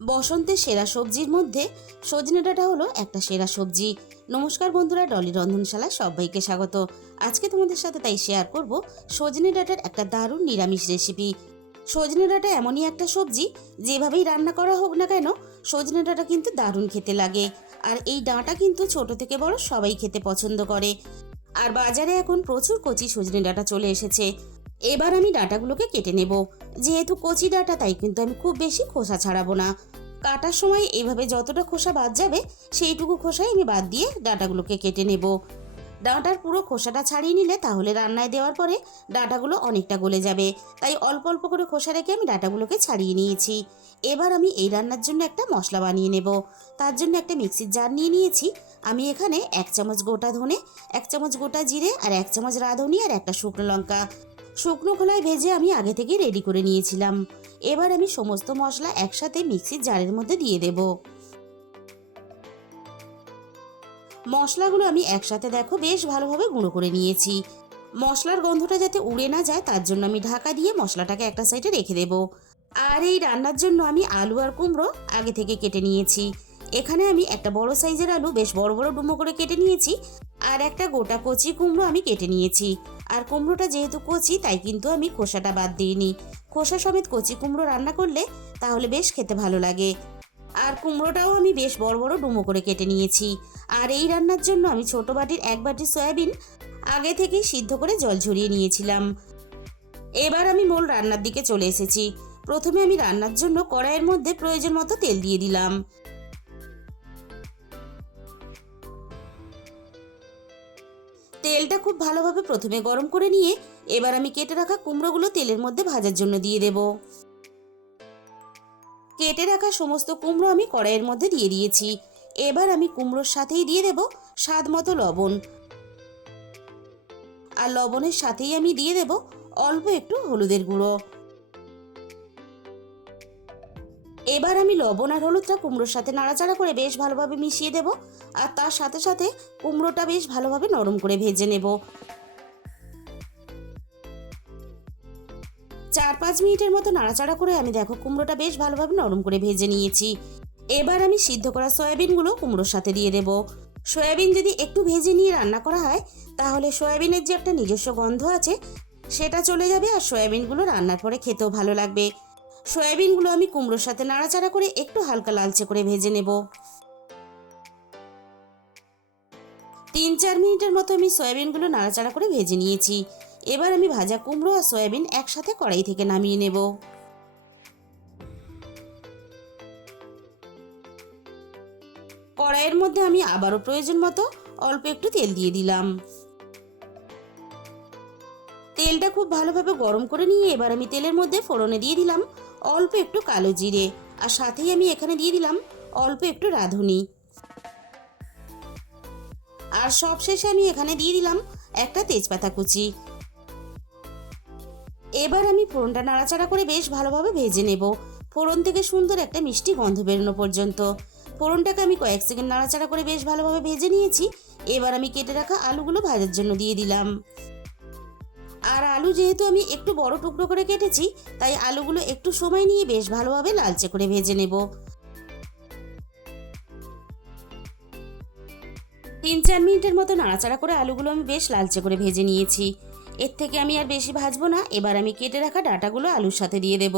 বসন্তের সেরা সবজির মধ্যে সজনে ডাঁটা হলো একটা সেরা সবজি। নমস্কার বন্ধুরা, ডলি রন্ধনশালায় সবাইকে স্বাগত। আজকে তোমাদের সাথে তাই শেয়ার করব সজনে ডাঁটার একটা দারুণ নিরামিষ রেসিপি। সজনে ডাঁটা এমনই একটা সবজি, যেভাবেই রান্না করা হোক না কেন সজনে ডাঁটা কিন্তু দারুণ খেতে লাগে। আর এই ডাঁটা কিন্তু ছোট থেকে বড় সবাই খেতে পছন্দ করে। আর বাজারে এখন প্রচুর কচি সজনে ডাঁটা চলে এসেছে। এবার আমি ডাঁটাগুলোকে কেটে নেব। যেহেতু কচি ডাঁটা, তাই কিন্তু আমি খুব বেশি খোসা ছাড়াবো না। কাটার সময় এইভাবে যতটা খোসা বাদ যাবে সেইটুকু খোসাই আমি বাদ দিয়ে ডাঁটাগুলোকে কেটে নেব। ডাঁটার পুরো খোসাটা ছাড়িয়ে নিলে তাহলে রান্নায় দেওয়ার পরে ডাঁটাগুলো অনেকটা গলে যাবে। তাই অল্প অল্প করে খোসা রেখে আমি ডাঁটাগুলোকে ছাড়িয়ে নিয়েছি। এবার আমি এই রান্নার জন্য একটা মশলা বানিয়ে নেব। তার জন্য একটা মিক্সির জার নিয়ে নিয়েছি। আমি এখানে 1 চামচ গোটা ধনে, 1 চামচ গোটা জিরে আর 1 চামচ রাঁধুনি আর একটা শুকনো লঙ্কা শুকনো খোলায় ভেজে আমি আগে থেকে রেডি করে নিয়েছিলাম। এবার আমি সমস্ত মশলা একসাথে মিক্সির জারের মধ্যে দিয়ে দেব। মশলাগুলো আমি একসাথে দেখো বেশ ভালোভাবে গুঁড়ো করে নিয়েছি। মশলার গন্ধটা যাতে উড়ে না যায় তার জন্য আমি ঢাকা দিয়ে মশলাটাকে একটা সাইডে রেখে দেব। আর এই রান্নার জন্য আমি আলু আর কুমড়ো আগে থেকে কেটে নিয়েছি। এখানে আমি একটা বড় সাইজের আলু বেশ বড় বড় ডুমো করে কেটে নিয়েছি। আর একটা গোটা কচি কুমড়ো আমি কেটে নিয়েছি। আর কুমড়োটা যেহেতু কচি, তাই কিন্তু আমি খোসাটা বাদ দিইনি। খোসা সমেত কচি কুমড়ো রান্না করলে তাহলে বেশ খেতে ভালো লাগে। আর কুমড়োটাও আমি বেশ বড় বড় ডুমো করে কেটে নিয়েছি। আর এই রান্নার জন্য আমি ছোট বাটির 1 বাটি সয়াবিন আগে থেকেই সিদ্ধ করে জল ঝরিয়ে নিয়েছিলাম। এবার আমি মূল রান্নার দিকে চলে এসেছি। প্রথমে আমি রান্নার জন্য কড়াইয়ের মধ্যে প্রয়োজন মতো তেল দিয়ে দিলাম। তেলটা খুব ভালোভাবে প্রথমে গরম করে নিয়ে এবার আমি কেটে রাখা কুমড়োগুলো তেলের মধ্যে ভাজার জন্য দিয়ে দেব। কেটে রাখা সমস্ত কুমড়ো আমি কড়াইয়ের মধ্যে দিয়ে দিয়েছি। এবার আমি কুমড়োর সাথেই দিয়ে দেব স্বাদ মতো লবণ। আর লবণের সাথেই আমি দিয়ে দেব অল্প একটু হলুদের গুঁড়ো। এবার আমি লবণ আর হলুদটা কুমড়োর সাথে নাড়াচাড়া করে বেশ ভালোভাবে মিশিয়ে দেব। আর তার সাথে সাথে কুমড়োটা বেশ ভালোভাবে নরম করে ভেজে নেব। 4-5 মিনিটের মতো নাড়াচাড়া করে আমি দেখো কুমড়োটা বেশ ভালোভাবে নরম করে ভেজে নিয়েছি। এবার আমি সিদ্ধ করা সয়াবিনগুলো কুমড়োর সাথে দিয়ে দেব। সয়াবিন যদি একটু ভেজে নিয়ে রান্না করা হয় তাহলে সয়াবিনের যে একটা নিজস্ব গন্ধ আছে সেটা চলে যাবে, আর সয়াবিনগুলো রান্নার পরে খেতেও ভালো লাগবে। সয়াবিনগুলো আমি কুমড়োর সাথে নাড়াচাড়া করে একটু হালকা লালচে করে ভেজে নেব। 3-4 মিনিটের মতো আমি সয়াবিনগুলো নাড়াচাড়া করে ভেজে নিয়েছি। এবার আমি ভাজা কুমড়ো আর সয়াবিন একসাথে কড়াই থেকে নামিয়ে নেব। কড়াইয়ের মধ্যে আমি আবারও প্রয়োজন মতো অল্প একটু তেল দিয়ে দিলাম। তেলটা খুব ভালোভাবে গরম করে নিয়ে এবার আমি তেলের মধ্যে ফোড়নে দিয়ে দিলাম অল্প একটু কালো জিরে। আর সাথেই আমি এখানে দিয়ে দিলাম অল্প একটু রাঁধুনি। আর সবশেষে আমি এখানে দিয়ে দিলাম একটা তেজপাতা কুচি। এবার আমি ফোড়নটা নাড়াচাড়া করে বেশ ভালোভাবে ভেজে নেব, ফোড়ন থেকে সুন্দর একটা মিষ্টি গন্ধ বেরোনো পর্যন্ত। ফোড়নটাকে আমি কয়েক সেকেন্ড নাড়াচাড়া করে বেশ ভালোভাবে ভেজে নিয়েছি। এবার আমি কেটে রাখা আলুগুলো ভাজার জন্য দিয়ে দিলাম। আর আলু যেহেতু আমি একটু বড় টুকরো করে কেটেছি, তাই আলুগুলো একটু সময় নিয়ে বেশ ভালোভাবে লালচে করে ভেজে নেব। 3-4 মিনিটের মতো নাড়াচাড়া করে আলুগুলো আমি বেশ লালচে করে ভেজে নিয়েছি। এর থেকে আমি আর বেশি ভাজবো না। এবার আমি কেটে রাখা ডাঁটাগুলো আলুর সাথে দিয়ে দেব।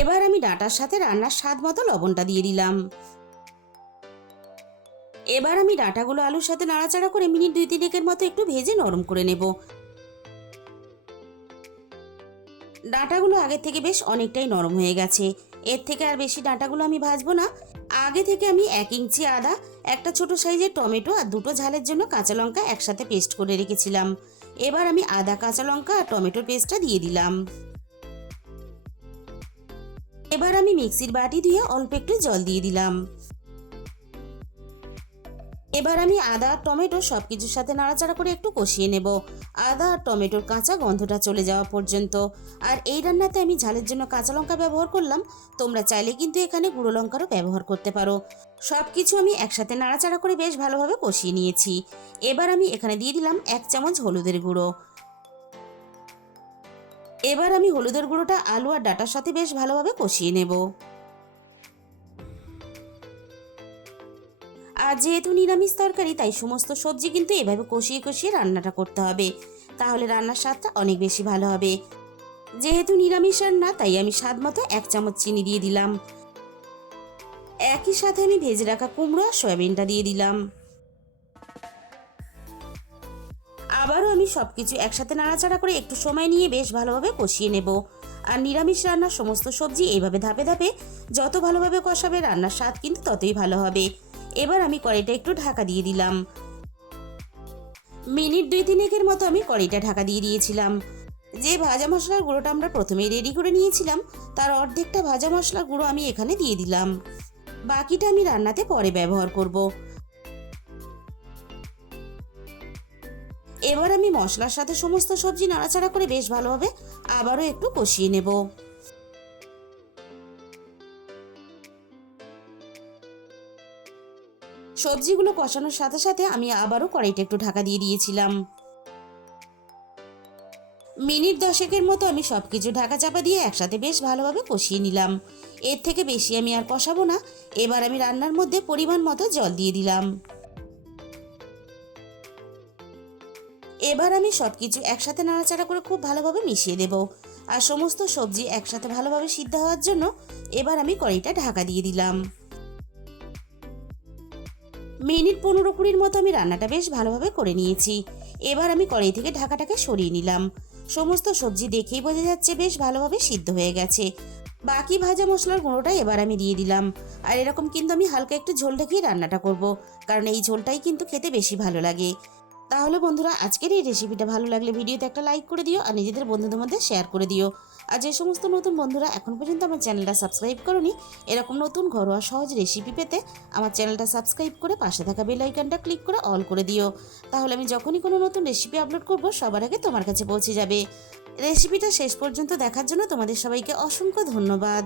এবার আমি ডাঁটার সাথে রান্নার স্বাদ মতো লবণটা দিয়ে দিলাম। এবার আমি ডাঁটাগুলো আলুর সাথে নাড়াচাড়া করে মিনিট 2-3 মতো একটু ভেজে নরম করে নেব। ডাঁটাগুলো আগের থেকে বেশ অনেকটাই নরম হয়ে গেছে। এর থেকে আর বেশি ডাঁটাগুলো আমি ভাজবো না। আগে থেকে আমি 1 ইঞ্চি আদা, একটা ছোট সাইজের টমেটো আর 2টো ঝালের জন্য কাঁচা লঙ্কা একসাথে পেস্ট করে রেখেছিলাম। এবার আমি আদা, কাঁচা লঙ্কা আর টমেটোর পেস্টটা দিয়ে দিলাম। এবার আমি মিক্সির বাটি দিয়ে অল্প একটু জল দিয়ে দিলাম। এবার আমি আদা আর টমেটো সবকিছুর সাথে নাড়াচাড়া করে একটু কষিয়ে নেব, আদা আর টমেটোর কাঁচা গন্ধটা চলে যাওয়া পর্যন্ত। আর এই রান্নাতে আমি ঝালের জন্য কাঁচা লঙ্কা ব্যবহার করলাম। তোমরা চাইলে কিন্তু এখানে গুঁড়ো লঙ্কারও ব্যবহার করতে পারো। সবকিছু আমি একসাথে নাড়াচাড়া করে বেশ ভালোভাবে কষিয়ে নিয়েছি। এবার আমি এখানে দিয়ে দিলাম 1 চামচ হলুদের গুঁড়ো। এবার আমি হলুদের গুঁড়োটা আলু আর ডাঁটার সাথে বেশ ভালোভাবে কষিয়ে নেব। আর যেহেতু নিরামিষ তরকারি, তাই সমস্ত সবজি কিন্তু এভাবে কষিয়ে কষিয়ে রান্নাটা করতে হবে, তাহলে রান্নার স্বাদটা অনেক বেশি ভালো হবে। যেহেতু নিরামিষ রান্না, তাই আমি স্বাদ মতো 1 চামচ চিনি দিয়ে দিলাম। একই সাথে আমি ভেজে রাখা কুমড়ো আর সয়াবিনটা দিয়ে দিলাম। আবারও আমি সবকিছু একসাথে নাড়াচাড়া করে একটু সময় নিয়ে বেশ ভালোভাবে কষিয়ে নেব। আর নিরামিষ রান্নার সমস্ত সবজি এইভাবে ধাপে ধাপে যত ভালোভাবে কষাবে, রান্নার স্বাদ কিন্তু ততই ভালো হবে। এবার আমি কড়াইটা একটু ঢাকা দিয়ে দিলাম। মিনিট 2-3 মতো আমি কড়াইটা ঢাকা দিয়ে দিয়েছিলাম। যে ভাজা মশলার গুঁড়োটা আমরা প্রথমেই রেডি করে নিয়েছিলাম, তার অর্ধেকটা ভাজা মশলার গুঁড়ো আমি এখানে দিয়ে দিলাম। বাকিটা আমি রান্নাতে পরে ব্যবহার করব। এবার আমি মশলার সাথে সমস্ত সবজি নাড়াচাড়া করে বেশ ভালোভাবে আবারও একটু কষিয়ে নেব। সবজিগুলো কষানোর সাথে সাথে আমি আবারও কড়াইটা একটু ঢাকা দিয়ে দিয়েছিলাম। মিনিট 10 মতো আমি সবকিছু ঢাকা চাপা দিয়ে একসাথে বেশ ভালোভাবে কষিয়ে নিলাম। এর থেকে বেশি আমি আর কষাবো না। এবার আমি রান্নার মধ্যে পরিমাণ মতো জল দিয়ে দিলাম। এবার আমি সবকিছু একসাথে নাড়াচাড়া করে খুব ভালোভাবে মিশিয়ে দেব। আর সমস্ত সবজি একসাথে ভালোভাবে সিদ্ধ হওয়ার জন্য এবার আমি কড়াইটা ঢাকা দিয়ে দিলাম। মিনিট 15-20 মতো আমি রান্নাটা বেশ ভালোভাবে করে নিয়েছি। এবার আমি কড়াই থেকে ঢাকাটাকে সরিয়ে নিলাম। সমস্ত সবজি দেখেই বোঝা যাচ্ছে বেশ ভালোভাবে সিদ্ধ হয়ে গেছে। বাকি ভাজা মশলার গুঁড়োটা এবার আমি দিয়ে দিলাম। আর এরকম কিন্তু আমি হালকা একটু ঝোল রেখেই রান্নাটা করব, কারণ এই ঝোলটাই কিন্তু খেতে বেশি ভালো লাগে। তাহলে বন্ধুরা, আজকের এই রেসিপিটা ভালো লাগলে ভিডিওতে একটা লাইক করে দিও আর নিজেদের বন্ধুদের মধ্যে শেয়ার করে দিও। আর যে সমস্ত নতুন বন্ধুরা এখন পর্যন্ত আমার চ্যানেলটা সাবস্ক্রাইব করোনি, এরকম নতুন ঘরোয়া সহজ রেসিপি পেতে আমার চ্যানেলটা সাবস্ক্রাইব করে পাশে থাকা বেল আইকনটা ক্লিক করে অল করে দিও। তাহলে আমি যখনই কোনো নতুন রেসিপি আপলোড করব, সবার আগে তোমার কাছে পৌঁছে যাবে। রেসিপিটা শেষ পর্যন্ত দেখার জন্য তোমাদের সবাইকে অসংখ্য ধন্যবাদ।